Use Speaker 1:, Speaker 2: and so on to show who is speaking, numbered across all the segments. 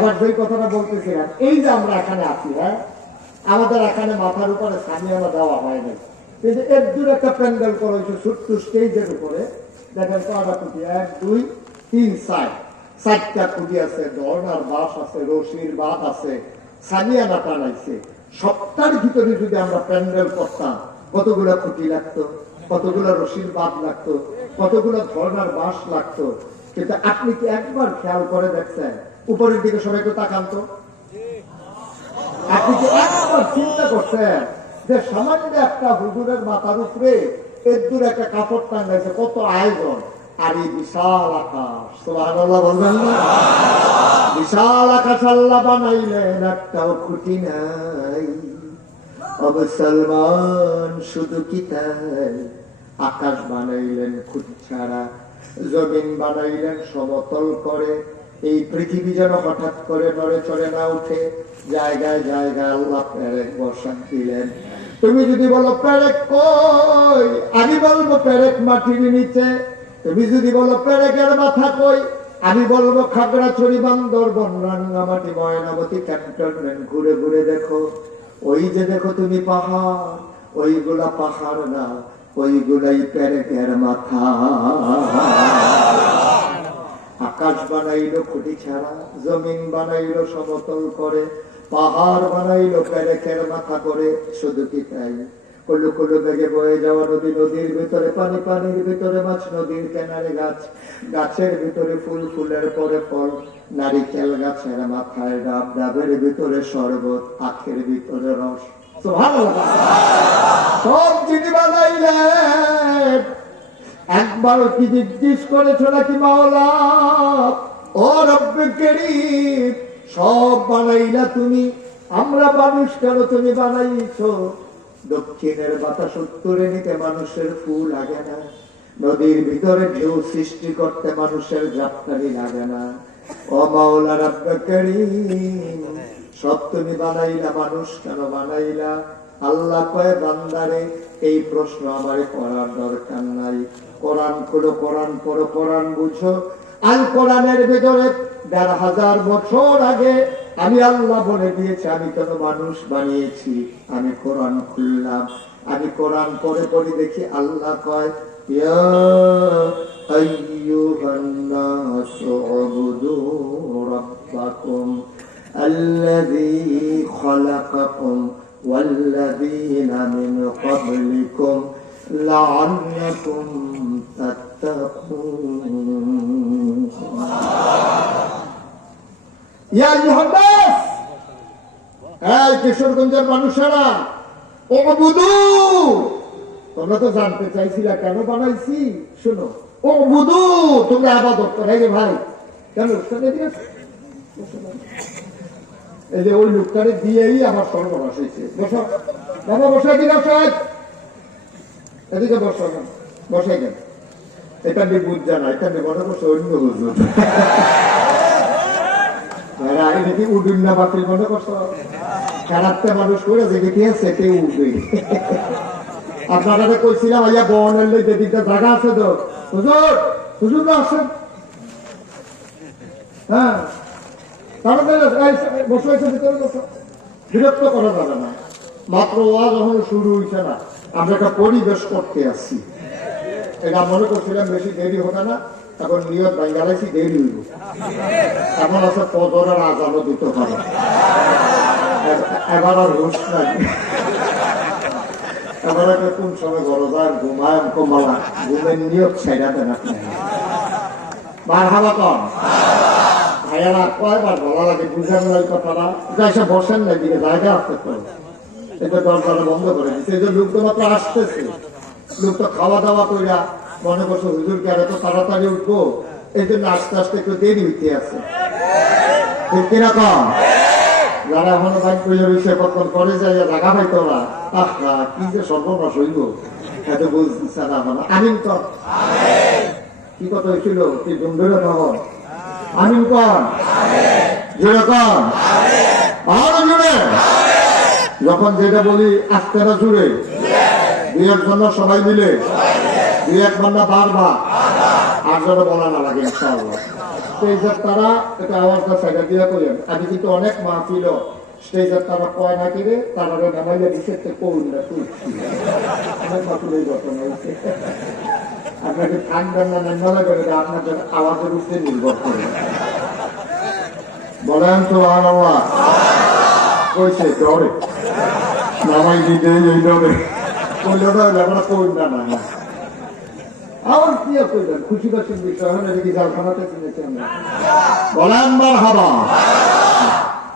Speaker 1: এবার যেই কথাটা বলতেছিলাম, এই যে আমরা এখানে আছি হ্যাঁ? আমাদের এখানে মাথার উপরে সামিয়ানা দেওয়া হয় কিন্তু দূর একটা প্যান্ডেল হয়েছে ছোট্ট স্টেজের উপরে। দেখেন কুটি এক, দুই, তিন কুটি আছে, ধর্নার বাস আছে, রশির আছে সামিয়ানা সপ্তাহের ভিতরে যদি আমরা প্যান্ডেল করতাম, কতগুলো খুঁটি লাগতো? কতগুলো রশির বাদ লাগতো? কতগুলো ধর্নার বাস লাগতো? কিন্তু আপনি কি একবার খেয়াল করে দেখছেন? উপরের দিকে সবাই একটু তাকান তো। আপনি কি একবার চিন্তা করছেন যে সামান্য একটা হুজুরের মাথার উপরে এর দূরে একটা কাপড় টাঙ্গাইছে কত আয়োজন? আর এই বিশাল আকাশ। বলবেন না? বিশাল আকাশ আল্লাহ বানাইলেন, একটাও খুঁটি নাই। শুধু তাই? আকাশ বানাইলেন খুঁটি ছাড়া জমিন বানাইলেন, সমতল করে। এই পৃথিবী যেন হঠাৎ করে নড়ে চড়ে না উঠে, জায়গায় জায়গায় আল্লাহ প্যারেক বসান দিলেন। তুমি যদি বলো প্যারেক কই? আমি বলব প্যারেক মাটির নিচে। তুমি যদি বলো, পেরেকের মাথা কই? আমি বলব, খাগড়াছড়ি বান্দরবন রাঙ্গামাটি ময়নামতি, ক্যান্টনমেন্ট, ঘুরে ঘুরে দেখো। ওই যে দেখো তুমি পাহাড়। ওইগুলা পাহাড় না, ওইগুলাই পেরেকের মাথা। আকাশ বানাইলো খুঁটি ছাড়া, জমিন বানাইলো সমতল করে, পাহাড় বানাইলো পেরেকের মাথা করে, শুধু কি তাই? কলু কলু বেগে বয়ে যাওয়া নদী, নদীর ভিতরে, পানি পানির ভিতরে, মাছ নদীর কেনারে গাছ। গাছের ভিতরে ফুল, ফুলের পরে ফল, নারিকেল গাছের মাথায় ডাব, ডাবের ভিতরে শরবত, আখের ভিতরে রস। সব বানাইলেন একবার কি জিজ্ঞেস করেছ নাকি মাওলা? ও সব বানাইলা তুমি। আমরা মানুষ কেন তুমি বানাইছো? দক্ষিণের বাতাস উত্তরে নিতে মানুষের ফুল লাগে না। নদীর ভিতরে ঢেউ সৃষ্টি করতে মানুষের জাপকারি লাগে না। ও মাওলা সব তুমি বানাইলা মানুষ, কেন বানাইলা? আল্লাহ কয়, বান্দারে, এই প্রশ্ন আমারে করার দরকার নাই। কোরআন খুলো, কোরআন পড়ো, কোরআন বুঝো। আল কোরআনের ভেতরে দেড় হাজার বছর আগে আমি আল্লাহ বলে দিয়েছি, আমি কেন মানুষ বানিয়েছি, আমি কোরআন খুললাম। আমি কোরআন পড়ে পড়ে দেখি আল্লাহ কয়, ইয়া الذي خلقكم والذين من قبلكم لعلكم تتقون يا أيها الناس এই কিশোরগঞ্জের মানুষেরা ও বুধু তোমরা তো জানতে চাইছিলা কেন বানাইছি শোনো ও বুধু তোমরা আবাদত করে রে ভাই কেন শোনে দিয়েছে এই যে ওই লোকটারে দিয়েই আমার সর্বনাশ হয়েছে। বসো। বাবা, বসে দিন সাহেব এদিকে বসো গেল। এটা নিয়ে বুঝ জানা এটা নিয়ে মনে করছে অন্য হুজুর। মনে করছ। মানুষ করে যে কি সেটে উঠবে আপনারা কইছিলাম আইয়া বনের লই জায়গা আছে তো। হুজুর হুজুর না আসেন। হ্যাঁ। বিরক্ত করা যাবে না। মাত্র ওয়াজ যখন শুরু হয়েছে না। আমরা একটা পরিবেশ করতে আসছি। এটা মনে করছিলাম বেশি দেরি হবে না। এখন নিয়ত বাঙ্গালাইছি দেরি হইব। এখন আছে পদরের আজানও দিতে হবে। এবার আর হুশ নাই। এবার একটা কোন সময় বড় যায় ঘুমায় কমালা ঘুমের নিয়ত ছাইড়া দেন আপনি। বার হাবা কম ভাইয়ারা কয়বার বলা লাগে বুঝেন নাই কথাটা? যাইসা বসেন না দিকে জায়গা আসতে পারে এটা দরজাটা বন্ধ করে দিচ্ছে এই যে লোক তো মাত্র আসতেছে। লোক তো খাওয়া দাওয়া কইরা মনে করছে, হুজুর কে এত তাড়াতাড়ি উঠবো? এই জন্য আস্তে আস্তে একটু দেরি হইতে আছে। ঠিক কিনা কম যারা এখনও বাইক কইলে রয়েছে কতক্ষণ করে যায় জায়গা পাইতো না, আহা কি যে সর্বনাশ হইব। এত বুঝছে না মানে আমিন তো। কি কথা হয়েছিল কি দুন্দরে তখন আমিন কন জোরে কন যখন যেটা বলি আস্তে না জুড়ে দুই এক ঘণ্টা সবাই মিলে। দুই এক ঘণ্টা বারবার। আর যেন বলা না লাগে স্টেজের তারা, এটা আওয়াজটা সাইডা দিয়ে করেন আমি কিন্তু অনেক মাহফিল স্টেজের তারা কয় না কিরে তারা নামাইলে দিচ্ছে কৌন অনেক এই ঘটনা আপনাকে থাকবেন না নেমলা করে আপনাদের আওয়াজের উপরে নির্ভর করে বলেন তো, আল্লাহ। কইছে নামাই দিতে, এই কইলে না না কি কইলেন খুশি বিষয় হলে কিনেছি আমরা বলেন বার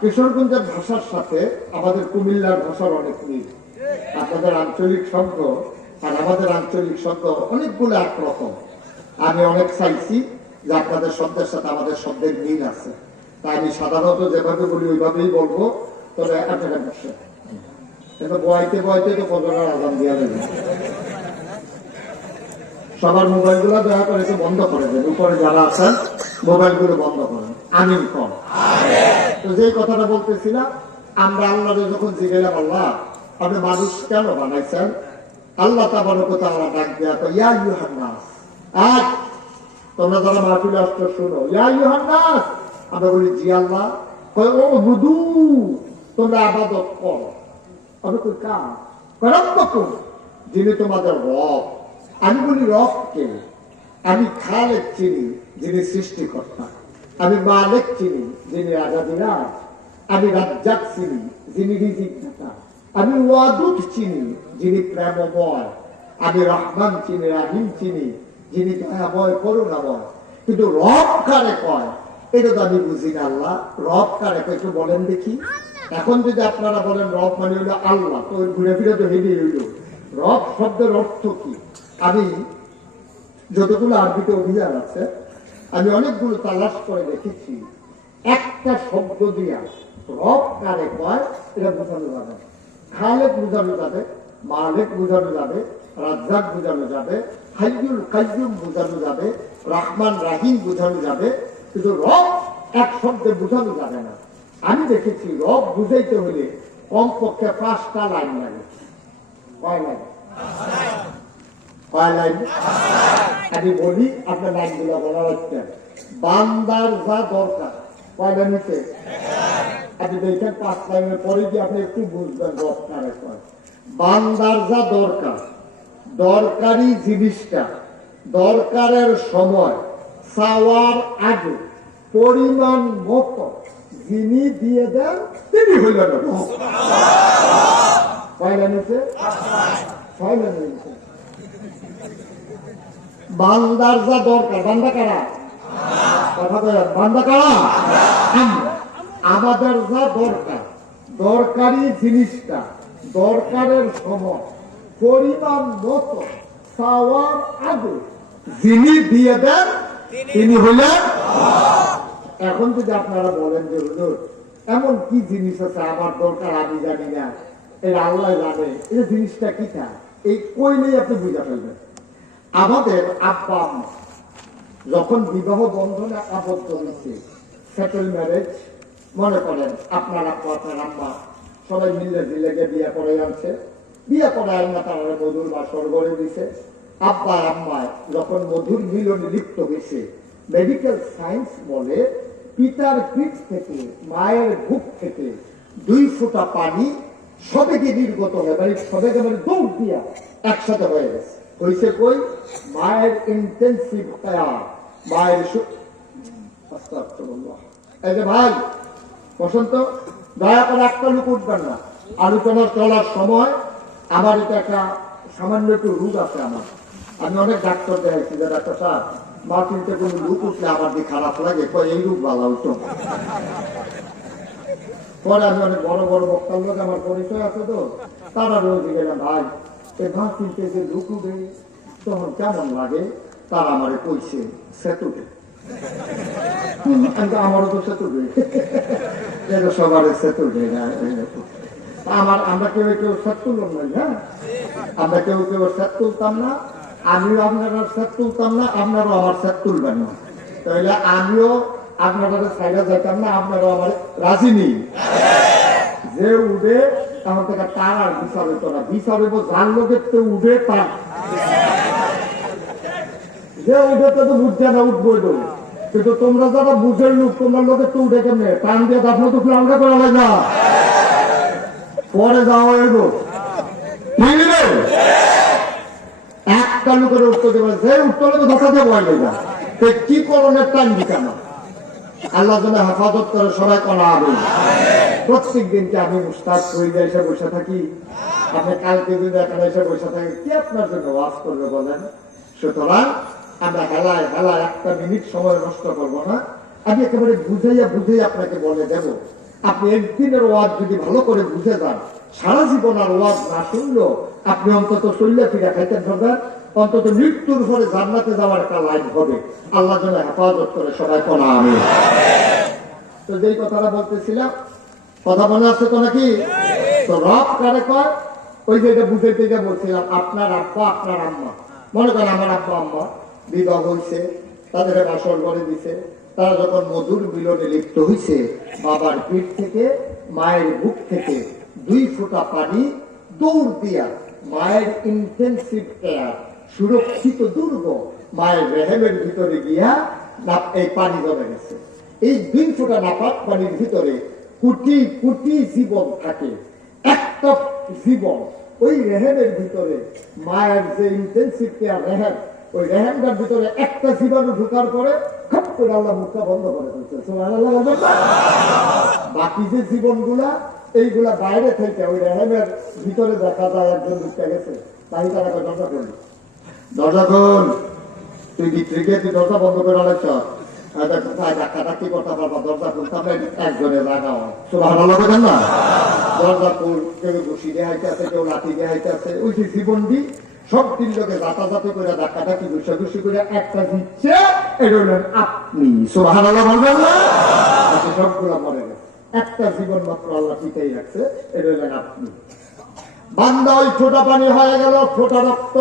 Speaker 1: কিশোরগঞ্জের ভাষার সাথে আমাদের কুমিল্লার ভাষার অনেক মিল। আপনাদের আঞ্চলিক শব্দ আর আমাদের আঞ্চলিক শব্দ অনেকগুলো একরকম। আমি অনেক চাইছি যে আপনাদের শব্দের সাথে আমাদের শব্দের মিল আছে। তাই আমি সাধারণত যেভাবে বলি, ওইভাবেই বলব। তবে আপনারা বসে কিন্তু বয়তে বয়তে তো কতটার আজান দেওয়া যাবে সবার মোবাইলগুলো দয়া করে বন্ধ করে দেন। উপরে যারা আছেন মোবাইলগুলো বন্ধ করেন। আমিন কম। তো যে কথাটা বলতেছিলাম, আমরা আল্লাহরে যখন জিগেলাম আল্লাহ, আপনি মানুষ কেন বানাইছেন? আল্লাহ তাবার কথা আমরা ডাক দেয়া তো ইয়া ইউহান নাস। আজ তোমরা যারা মাহফিল আসতে শুনো, ইয়া ইউহান নাস। আমরা বলি, জি আল্লাহ। কয়, ও বুধু তোমরা আবাদত করো। আমি কই কা করম যিনি তোমাদের রব। আমি বলি রব কে আমি খালেক চিনি, যিনি সৃষ্টিকর্তা। আমি মালেক চিনি, যিনি রাজাদিরাজ আমি রাজ্জাক চিনি, যিনি রিজিকদাতা। আমি ওয়াদুদ চিনি, যিনি প্রেমময়। আমি রহমান চিনি, রাহিম চিনি, যিনি দয়াময়, করুণাময়। কিন্তু রব কারে কয়? এটা তো আমি বুঝি না আল্লাহ, রব কারে কয় একটু বলেন দেখি। এখন যদি আপনারা বলেন রব মানে হলো আল্লাহ, তো ঘুরে ফিরে তো হেঁটে হইল। রব শব্দের অর্থ কি? আমি যতগুলো আরবিতে অভিযান আছে, আমি অনেকগুলো তালাশ করে দেখেছি। একটা শব্দ দিয়া রব কারে কয়, এটা বোঝানো যাবে না। খালেক বোঝানো যাবে, মালেক বোঝানো যাবে, রাজ্জাক বোঝানো যাবে হাইয়ুল কাইয়ুম বোঝানো যাবে, রহমান রাহিম বোঝানো যাবে, কিন্তু রব এক শব্দে বোঝানো যাবে না। আমি দেখেছি, রব বুঝাইতে হলে কমপক্ষে পাঁচটা লাইন লাগে। কয় লাইন? কয় লাইন? আমি বলি, আপনার লাইনগুলো বলা হচ্ছে বান্দার যা দরকার, কয় লাইন হচ্ছে দেখেন পাঁচ লাইনের পরে যে আপনি একটু বুঝবেন বান্দার যা দরকার, দরকারি জিনিসটা, দরকারের সময়, চাওয়ার আগে, পরিমাণ মতো যিনি দিয়ে দেন, তিনি হইলেন বান্দার যা দরকার, বান্দা কারা? কথা বান্দা কারা। আমাদের যা দরকার, দরকারি জিনিসটা, দরকারের সময়, পরিমাণ মতো চাওয়ার আগে যিনি দিয়ে দেন, তিনি হলেন এখন যদি আপনারা বলেন যে, হুজুর, এমন কি জিনিস আছে আমার দরকার আমি জানি না। এই আল্লাহ জানে, এই জিনিসটা কি তা এই কইলেই আপনি বুঝা ফেলবেন। আমাদের আব্বা যখন বিবাহ বন্ধনে আবদ্ধ হয়েছে সেটেল ম্যারেজ মনে করেন, আপনার আব্বা, আপনার আম্মা। সবাই মিলে জিলেগে বিয়ে করে আনছে। বিয়ে করে আননা তারা মধুর বাসর গড়ে দিছে। আব্বা, আম্মা যখন মধুর মিলনে লিপ্ত হয়েছে মেডিকেল সায়েন্স বলে, পিতার পিঠ থেকে, মায়ের বুক থেকে দুই ফোঁটা পানি সবেগে নির্গত হয় মানে সবেগে মানে দৌড় দিয়া একসাথে হয়ে গেছে। হয়েছে কই? মায়ের ইন্টেন্সিভ মায়ের। এই যে ভাই বসন্ত দয়া করে একটা লোক উঠবেন না। আলোচনা চলার সময় আমার এটা একটা সামান্য একটু রোগ আছে আমার। আমি অনেক ডাক্তার দেখাইছি যে ডাক্তার সাহেব মাটিতে কোনো লুক উঠলে আমার দিয়ে খারাপ লাগে এই রূপ ভালো উঠো। পরে আমি অনেক বড় বড় বক্তার লোক আমার পরিচয় আছে তো তারা রোজ গেলাম ভাই এই কিনতে যে লুক উঠে তখন কেমন লাগে? তারা আমার কইছে সেতুটে হুম, আমি তো আমার, আমরা হ্যাঁ? আমরা আমিও আপনারা আমার সাইডে যাইতাম না, আপনারাও আমার রাজি নেই। যে উঠে, তখন থেকে তার আর বিচার হইতো না। বিচার হইব যার লোকের তো উঠে তার। যে উঠে তো বুঝছে না উঠবো কিন্তু তোমরা যারা বুঝের লোক, তোমার লোকে তো উঠে কেমনে? টান দিয়ে দাফনা তো আলাদা করা লাগে না। পরে যাওয়া লোকের উত্তর দেবে উত্তর ধোকা কি করণের আল্লাহ যেন হেফাজত করে সবাই করা হবে। প্রত্যেক দিনকে আমি উস্তাদ হয়ে এসে বসে থাকি? আপনি কালকে যদি এখানে এসে বসে কি আপনার জন্য ওয়াজ করবে বলেন? সুতরাং আমরা হেলায় হেলায় একটা মিনিট সময় নষ্ট করব না। আমি একেবারে বুঝাইয়া বুঝাই আপনাকে বলে দেব, আপনি একদিনের ওয়াজ যদি ভালো করে বুঝে যান, সারা জীবন আর ওয়াজ না শুনলেও আপনি অন্তত শরীরে ফিরে খাইতে পারবেন, অন্তত মৃত্যুর পরে জান্নাতে যাওয়ার একটা লাইন হবে। আল্লাহ যেন হেফাজত করে সবাই করা আমি তো যেই কথাটা বলতেছিলাম, কথা মনে আছে তো নাকি? তো রব কারে কয়? ওই যে এটা গিয়ে বলছিলাম, আপনার আব্বা, আপনার আম্মা। মনে করেন আমার আব্বা, আম্মা। বিবাহ হয়েছে তাদের বাসর করে দিছে। তারা যখন মধুর মিলনে লিপ্ত হয়েছে বাবার পিঠ থেকে, মায়ের বুক থেকে দুই ফোঁটা পানি দৌড় দিয়া মায়ের ইন্টেন্সিভ কেয়ার সুরক্ষিত দুর্গ মায়ের রেহেমের ভিতরে গিয়া না- এই পানি জমে গেছে। এই দুই ফোঁটা নাপাক পানির ভিতরে কোটি কোটি জীবন থাকে। একটা জীবন ওই রেহেমের ভিতরে মায়ের যে ইন্টেন্সিভ কেয়ার রেহেম ওই রেহেমটার ভিতরে একটা জীবাণু ঢুকার পরে খপ করে আল্লাহ মুখটা বন্ধ করে দিচ্ছে? বাকি যে জীবনগুলা, এইগুলা বাইরে থেকে ওই রেহেমের ভিতরে দেখা যায়, একজন ঢুকতে গেছে, তাই তারা দরজা খুল। দরজা খুল। তুই গিয়ে তুই দরজা বন্ধ করে রাখছ ধাক্কা কি করতে পারবা? দরজা খুলতাম একজনে লাগাও সুবহানাল্লাহ বলেন না? দরজা খুল, কেউ ঘুষি হাইতে আছে কেউ লাঠি দিয়ে হাইতে আছে ওই যে জীবনটি সব তিন লোকে যাতাযাতি করে ধাক্কাটা কি ঘুষা করে একটা দিচ্ছে এটা হলেন আপনি। সবগুলা মরে গেছে। একটা জীবন মাত্র আল্লাহ ঠিকই রাখছে এটা হলেন আপনি। বান্দা ওই ফোটা পানি হয়ে গেল, ফোটা রক্ত।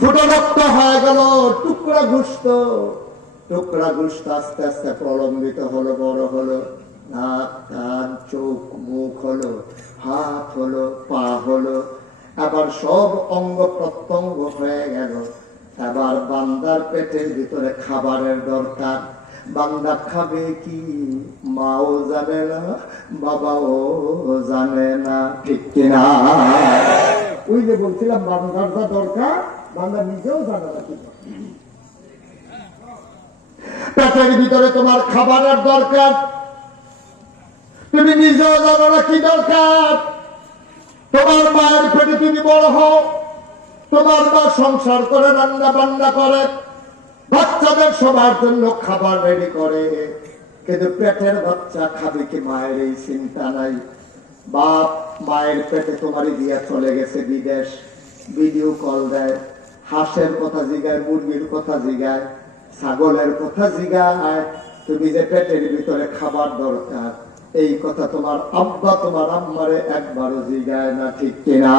Speaker 1: ফোটা রক্ত হয়ে গেল, টুকরা ঘুষত। টুকরা ঘুষত আস্তে আস্তে প্রলম্বিত হলো, বড় হলো। নাক, কান, চোখ, মুখ হলো, হাত হলো, পা হলো। আবার সব অঙ্গ প্রত্যঙ্গ হয়ে গেল। আবার বান্দার পেটের ভিতরে খাবারের দরকার। বান্দা খাবে কি? মাও জানে না, বাবাও জানে না, ঠিক কিনা? ওই যে বলছিলাম, বান্দার যা দরকার, বান্দা নিজেও জানে না পেটের ভিতরে তোমার খাবারের দরকার। তুমি নিজেও জানো না কি দরকার। তোমার মায়ের পেটে তুমি বড় হও। তোমার মা সংসার করে, রান্না বান্না করে, বাচ্চাদের সবার জন্য খাবার রেডি করে। কিন্তু পেটের বাচ্চা খাবে কি মায়ের এই চিন্তা নাই। বাপ, মায়ের পেটে তোমারই দিয়া চলে গেছে বিদেশ। ভিডিও কল দেয়, হাঁসের কথা জিগায়, মুরগির কথা জিগায়, ছাগলের কথা জিগায়। তুমি যে পেটের ভিতরে খাবার দরকার এই কথা তোমার আব্বা তোমার আম্মারে একবারও জিগায় না, ঠিক কিনা?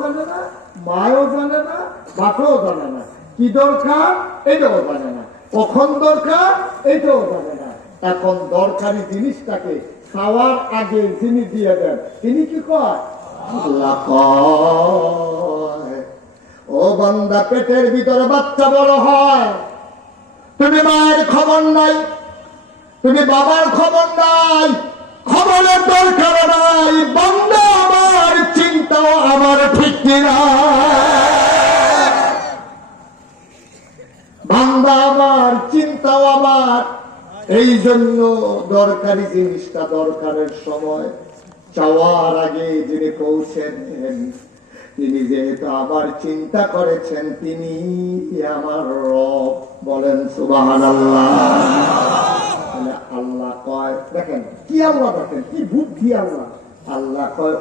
Speaker 1: জানে না মাও জানে না, বাপেও জানে না। কি দরকার, এটাও জানে না। কখন দরকার, এটাও জানে না। এখন দরকারি জিনিসটাকে খাওয়ার আগে যিনি দিয়ে দেন, তিনি কি কয়? আল্লাহ ও বান্দা, পেটের ভিতরে বাচ্চা বড় হয়। তুমি মায়ের খবর নাই, তুমি বাবার খবর নাই, খবরের দরকার নাই। বান্দা, আমার চিন্তাও আমার ঠিক বান্দা, আমার চিন্তাও আমার। এই জন্য দরকারি জিনিসটা দরকারের সময়। চাওয়ার আগে যিনি পৌঁছেন, তিনি যেহেতু আবার চিন্তা করেছেন, তিনি আমার রব বলেন সুবাহান আল্লাহ আল্লাহ কয়, দেখেন, কি আল্লাহ দেখেন? কি বুদ্ধি আল্লাহ? আল্লাহ কয়